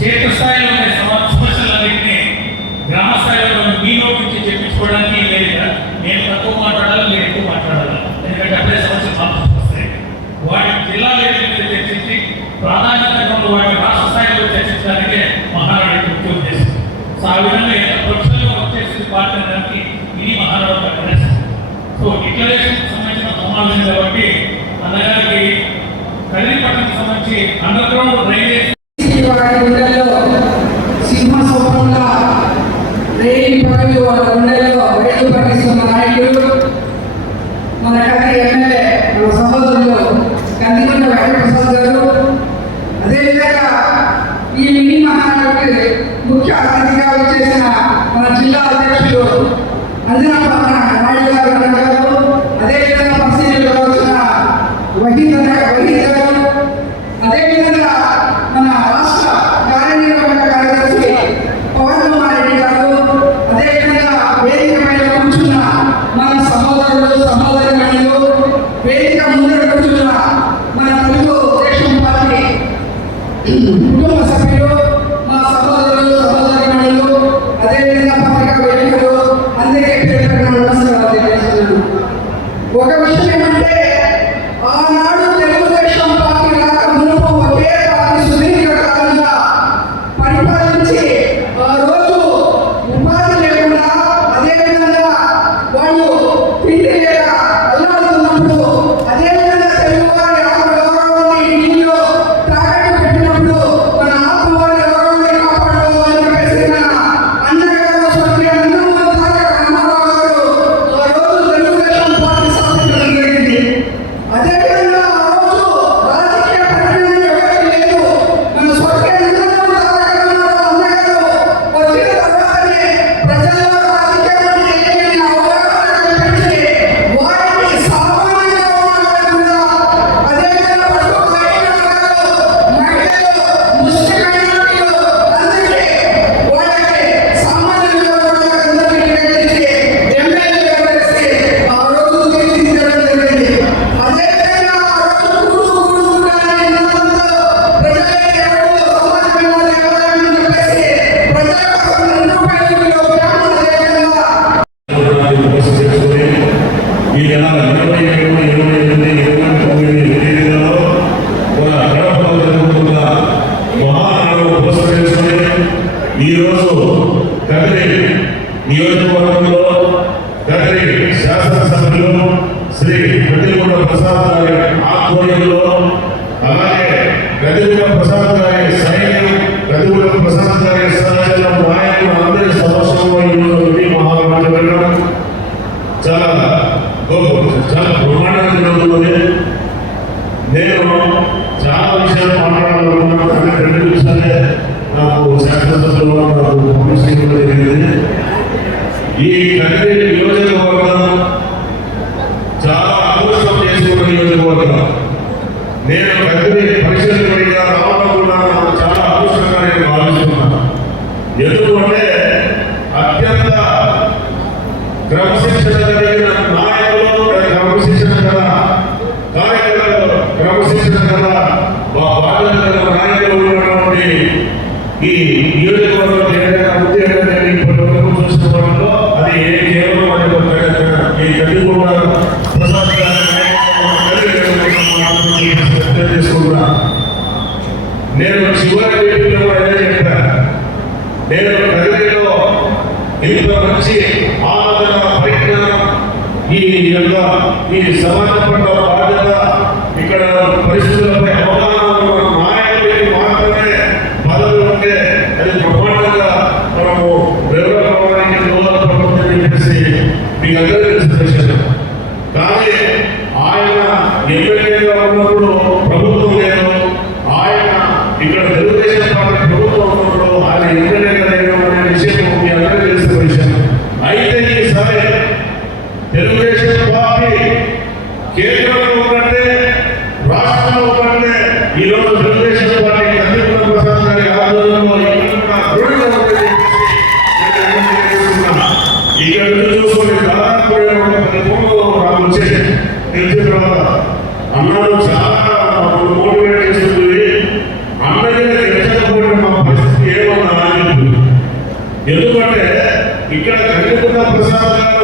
క్షేత్రస్థాయిలో ఉండే సమస్యలన్నింటినీ గ్రామ స్థాయిలో మీ నోటి నుంచి చెప్పించుకోవడానికి లేదు. నేను తక్కువ మాట్లాడాలి, మీరు ఎక్కువ మాట్లాడాలి. ఎందుకంటే అప్పుడే సమస్యలు మార్పు వస్తాయి. వాటి జిల్లా లెవెల్ మీద చర్చించి ప్రాధాన్యత వాటి రాష్ట్ర స్థాయిలో చర్చించడానికే మహానాడు ముఖ్య ఉద్దేశం. సో ఆ విధంగా ప్రొఫెషనల్గా వర్క్ చేసేది పార్టీ దానికి ఇది మహానాడు ప్రదేశం. సో డిక్లరేషన్ సంబంధించిన సమావేశం కాబట్టి అన్నగారికి కదిరిపట్నంకి సంబంధించి అండర్ గ్రౌండ్ డ్రైనేజ్ సింహస్వరంగా రేణి పగలు వాళ్ళ గుండెల్లో వేడు పట్టిస్తున్న నాయకులు మన కదిరి ఎమ్మెల్యే మన సహోదరులు కందికొండ వెంకటప్రసాద్ గారు. అదేవిధంగా ఈ మినీ మహానాడుకి ముఖ్య అతిథిగా వచ్చేసిన మన జిల్లా అధ్యక్షులు అంజనా నాయుడు గారు, అదేవిధంగా పరిశీలనలో వచ్చిన వహీద్ గారు, అదేవిధంగా మన రాష్ట్ర కార్యనిర్వాహక కార్యదర్శి పవన్ కుమార్ రెడ్డి గారు, అదేవిధంగా వేదిక పైన కూర్చున్న మన సహోదరులు సహోదరిమణులు, వేదిక ముందర కూర్చున్న మన తెలుగుదేశం పార్టీ కుటుంబ సభ్యులు, మా సహోదరులు సహోదరిమణులు, అదేవిధంగా పత్రికా వేదికలు అందరికీ పేరు నమస్కారాలు తెలియజేస్తున్నాను. ఒక విషయం ఏమంటే ఆనాడు తెలుగుదేశం పార్టీ రాక మునుపు ఒకే పార్టీ సుదీర్ఘకాలంగా పరిపాలించి ఆ రోజు ఉపాధి లేకుండా అదేవిధంగా వాళ్ళు తిండి లేక అల్లాడుతున్నప్పుడు, అదేవిధంగా తెలుగువారి ఆత్మగౌరవాన్ని నీళ్ళు తాకట్టు పెట్టినప్పుడు మన ఆత్మవారి గౌరవాన్ని కాపాడుకోవాలని చెప్పేసి మన అన్నగారు స్వర్గీయ నందమూరి తారక రామారావు గారు ఆ రోజు తెలుగుదేశం పార్టీ స్థాపించడం జరిగింది. అదేవిధంగా ఆ రోజు రాజకీయ పరిణామం ఎవరికి లేదు. మన స్వర్గీయ నందమూరి తారక రామారావు అన్నగారు వచ్చిన తర్వాతనే ప్రజల్లో రాజకీయం అంటే ఏమీ అవగాహన కల్పించి వారిని సామాన్యంగా ఉండకుండా, అదేవిధంగా పశువు రైతులు, మహిళలు, ముస్లిం మైనారిటీలు అందరికీ వాళ్ళకి సామాన్యంగా అందరికీ కల్పించి ఎమ్మెల్యేగా కలిసి ఆ రోజు తీర్చిదిద్దడం జరిగింది. అదేవిధంగా ఆ రోజు కూడుకుంటానే నినాదంతో ప్రజలే దేవుడు సమాజమైన దేవాలయం అని చెప్పేసి ప్రజల కోసం 2 రూపాయలు గ్రామం అదేవిధంగా ఈ నెల 27 తేదీలలో మన గడపలో జరుగుతున్న మహానాడు పురస్కరించుకొని ఈరోజు కదిరి నియోజకవర్గంలో కదిరి శాసనసభ్యులు శ్రీ కదిరికొండ ప్రసాద్ గారి ఆధ్వర్యంలో, అలాగే కదిరికొండ ప్రసాద్ గారి సైన్యం, కదిరికొండ ప్రసాద్ గారి సహచరుల నాయకులు అందరి సమక్షంలో ఈరోజు మహానాడు వెళ్ళడం చాలా బ్రహ్మాండంగా జరుగుతుంది. నేను చాలా విషయాలు మాట్లాడాలనుకున్నాను, కానీ 2 నిమిషాలే నాకు శాసనసభలో నాకు పబ్లిసిటీ జరిగింది. ఈ కదిరి నియోజకవర్గం చాలా అదృష్టం చేసుకున్న నియోజకవర్గం. నేను కదిరి పరిశీలనగా రావడం కూడా నాకు చాలా అదృష్టంగా నేను భావిస్తున్నాను. ఎందుకంటే అత్యంత క్రమశిక్షణ కలిగిన నాయకులు, క్రమశిక్షణ గల కార్యకర్తలు, క్రమశిక్షణ గల బాధ్యత గల నాయకులు ఉన్నటువంటి ఈ నియోజకవర్గం ఏదైనా ఉద్యోగం ఇప్పటి వరకు చూసుకోవడంలో అది కేవలం ఈ కదిరికొండ ప్రసాద్ చేసుకుంటున్నా. నేను చివరి మీటింగ్లో కూడా అదే చెప్పాను. నేను కదిరిలో ఇంత మంచి ఆలోచన పరిజ్ఞానం, ఈ సమాజ పట్ల బాధ్యత, ఇక్కడ పరిస్థితులపై అవగాహన ఉన్న నాయకుడికి మాత్రమే పదవి ఉంటే అది బ్రహ్మాండంగా మనము వివరణ దోహదపడుతుందని చెప్పేసి మీకు అందరికీ తెలిసిన. కానీ ఆయన ఎమ్మెల్యేగా ఉన్నప్పుడు ప్రభుత్వం లేదు, ఆయన ఇక్కడ తెలుగుదేశం పార్టీ ప్రభుత్వం ఉన్నప్పుడు ఆయన ఎమ్మెల్యేగా లేదు అనే విషయం మీ అందరికీ తెలిసిన విషయం. అయితే ఈసారి తెలుగుదేశం పార్టీ కేంద్రంలో ఉన్నట్టే రాష్ట్రంలో ఉన్నట్టే ఈరోజు తెలుగుదేశం పార్టీ కదిరికొండ ప్రసాద్ గారి ఆధ్వర్యంలో ఇక్కడ చూసుకొని దాదాపు నాకు వచ్చే తెలిసిన తర్వాత అన్నాడు చాలా మోటివేట్ చేస్తుంది. అన్నయ్య తెచ్చకపోయిన మా పరిస్థితి ఇక్కడ కన్యకున్న ప్రసాద్ గారు